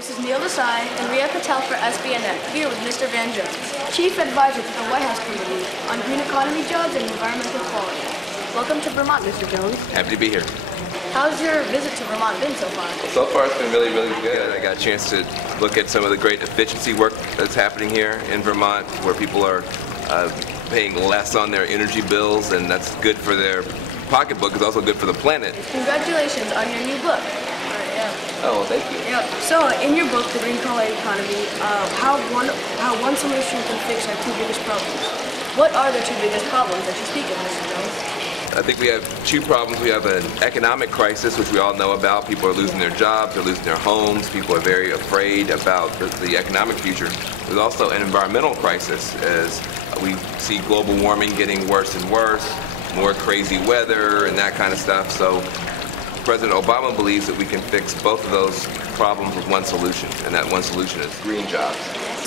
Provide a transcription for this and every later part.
This is Neel Desai and Riya Patel for SBNet, here with Mr. Van Jones, Chief Advisor to the White House Committee on Green Economy Jobs and Environmental Quality. Welcome to Vermont, Mr. Jones. Happy to be here. How's your visit to Vermont been so far? So far it's been really good. I got a chance to look at some of the great efficiency work that's happening here in Vermont, where people are paying less on their energy bills, and that's good for their pocketbook. It's also good for the planet. Congratulations on your new book. Oh, well, thank you. Yeah. So, in your book, The Green Economy, how one solution can fix our two biggest problems. What are the two biggest problems that you speak of, Mr. Jones? I think we have two problems. We have an economic crisis, which we all know about. People are losing their jobs, they're losing their homes. People are very afraid about the economic future. There's also an environmental crisis, as we see global warming getting worse and worse, more crazy weather and that kind of stuff. So President Obama believes that we can fix both of those problems with one solution, and that one solution is green jobs.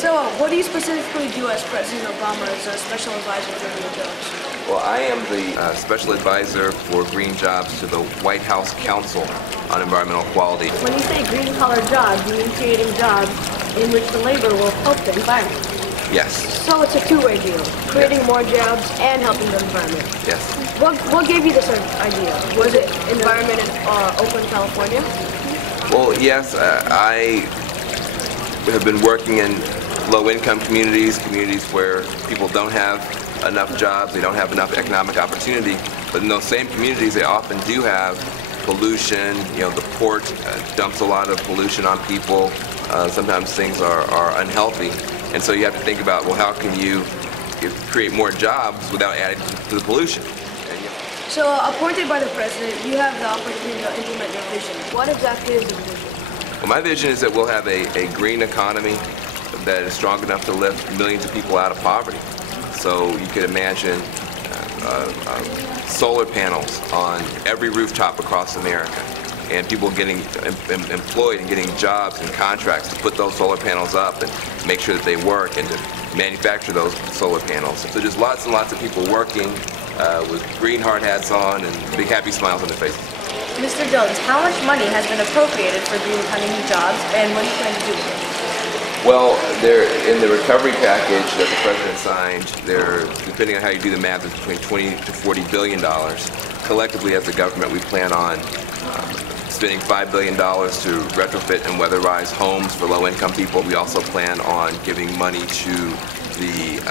So, what do you specifically do as President Obama as a special advisor for green jobs? Well, I am the special advisor for green jobs to the White House Council on Environmental Quality. When you say green-collar jobs, you mean creating jobs in which the labor will help the environment. Yes. So it's a two-way deal, creating more jobs and helping the environment. Yes. What gave you this idea? Was it environment in Oakland, California? Well, yes. I have been working in low-income communities where people don't have enough jobs, they don't have enough economic opportunity, but in those same communities they often do have pollution. You know, the port dumps a lot of pollution on people. Sometimes things are unhealthy. And so you have to think about, well, how can you create more jobs without adding to the pollution? So, appointed by the president, you have the opportunity to implement your vision. What exactly is your vision? Well, my vision is that we'll have a green economy that is strong enough to lift millions of people out of poverty. So you could imagine solar panels on every rooftop across America, and people getting employed and getting jobs and contracts to put those solar panels up and make sure that they work and to manufacture those solar panels. So just lots and lots of people working with green hard hats on and big happy smiles on their faces. Mr. Jones, how much money has been appropriated for green economy jobs, and what do you plan to do with it? Well, in the recovery package that the president signed, depending on how you do the math, it's between $20 to $40 billion. Collectively, as a government, we plan on spending $5 billion to retrofit and weatherize homes for low-income people. We also plan on giving money to the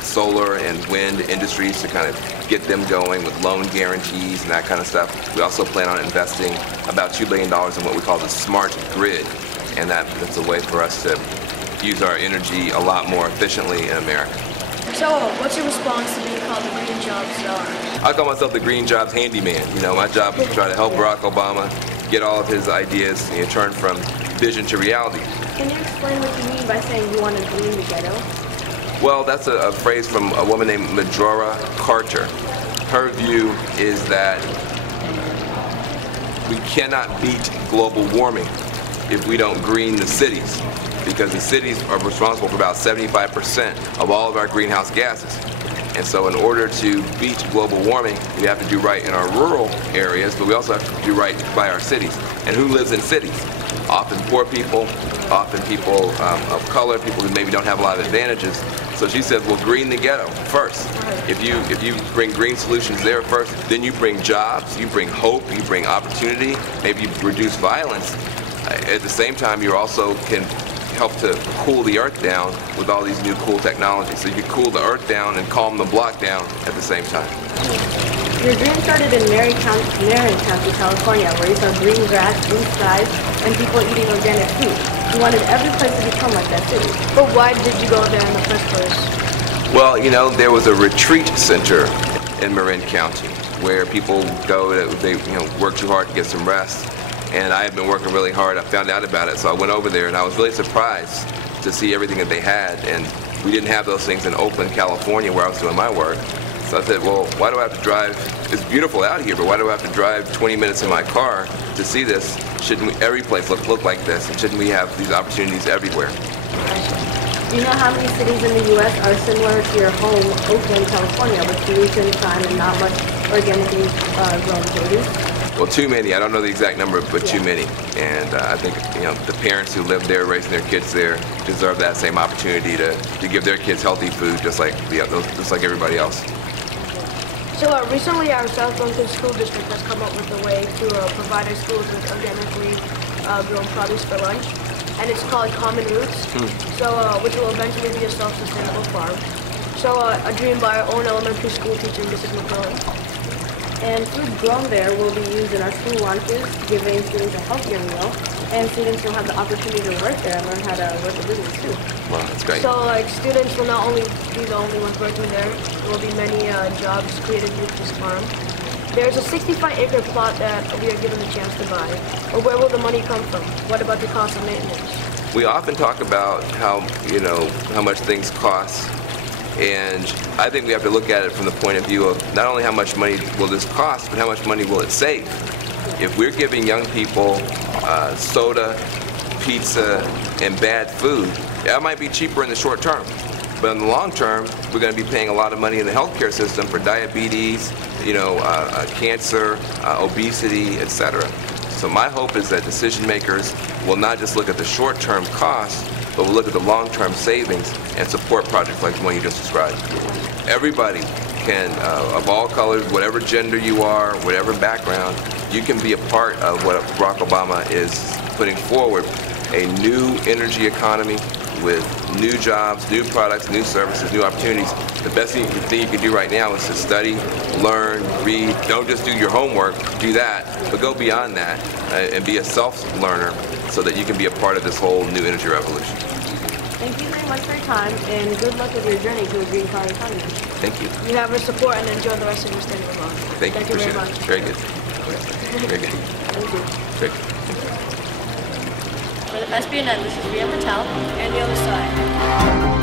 solar and wind industries to kind of get them going with loan guarantees and that kind of stuff. We also plan on investing about $2 billion in what we call the smart grid, and that's a way for us to use our energy a lot more efficiently in America. So, what's your response to being called the Green Jobs Star? I call myself the Green Jobs Handyman. You know, my job is to try to help Barack Obama get all of his ideas, turn from vision to reality. Can you explain what you mean by saying you want to green the ghetto? Well, that's a phrase from a woman named Majora Carter. Her view is that we cannot beat global warming if we don't green the cities, because the cities are responsible for about 75% of all of our greenhouse gases. And so in order to beat global warming, we have to do right in our rural areas, but we also have to do right by our cities. And who lives in cities? Often poor people, often people of color, people who maybe don't have a lot of advantages. So she says, well, green the ghetto first. If you bring green solutions there first, then you bring jobs, you bring hope, you bring opportunity, maybe you reduce violence. At the same time, you also can help to cool the earth down with all these new cool technologies. So you can cool the earth down and calm the block down at the same time. Your dream started in Marin County, California, where you saw green grass, blue skies, and people eating organic food. You wanted every place to become like that too. But why did you go there in the first place? Well, there was a retreat center in Marin County where people go, they work too hard to get some rest. And I had been working really hard. I found out about it, so I went over there, and I was really surprised to see everything that they had. And we didn't have those things in Oakland, California, where I was doing my work. So I said, well, why do I have to drive? It's beautiful out here, but why do I have to drive 20 minutes in my car to see this? Shouldn't every place look like this? And shouldn't we have these opportunities everywhere? Do you know how many cities in the U.S. are similar to your home, Oakland, California, with pollution, crime, and not much organically grown produce? Well, too many. I don't know the exact number, but too many. And I think the parents who live there, raising their kids there, deserve that same opportunity to give their kids healthy food, just like everybody else. So recently, our South Burlington School District has come up with a way to provide our schools with organically grown produce for lunch, and it's called Common Roots. So, which will eventually be a self-sustainable farm. So, a dream by our own elementary school teacher, Mrs. McMillan. And food grown there will be used in our school lunches, giving students a healthier meal, and students will have the opportunity to work there and learn how to work the business too. Wow, that's great. So students will not only be the only ones working there, there will be many jobs created with this farm. There's a 65-acre plot that we are given the chance to buy. But where will the money come from? What about the cost of maintenance? We often talk about how much things cost. And I think we have to look at it from the point of view of not only how much money will this cost, but how much money will it save. If we're giving young people soda, pizza, and bad food, that might be cheaper in the short term. But in the long term, we're going to be paying a lot of money in the healthcare system for diabetes, cancer, obesity, etc. So my hope is that decision makers will not just look at the short-term costs, but we'll look at the long-term savings and support projects like the one you just described. Everybody can, of all colors, whatever gender you are, whatever background, you can be a part of what Barack Obama is putting forward, a new energy economy with new jobs, new products, new services, new opportunities. The best thing you can do right now is to study, learn, read. Don't just do your homework, do that, but go beyond that and be a self-learner so that you can be a part of this whole new energy revolution. Thank you very much for your time, and good luck with your journey to a green car economy. Thank you. You have our support, and enjoy the rest of your stay in Vermont. Thank you very much. Very good. Very good. Thank you. Great. For the SBNN, this is Riya Patel And Neel, Desai.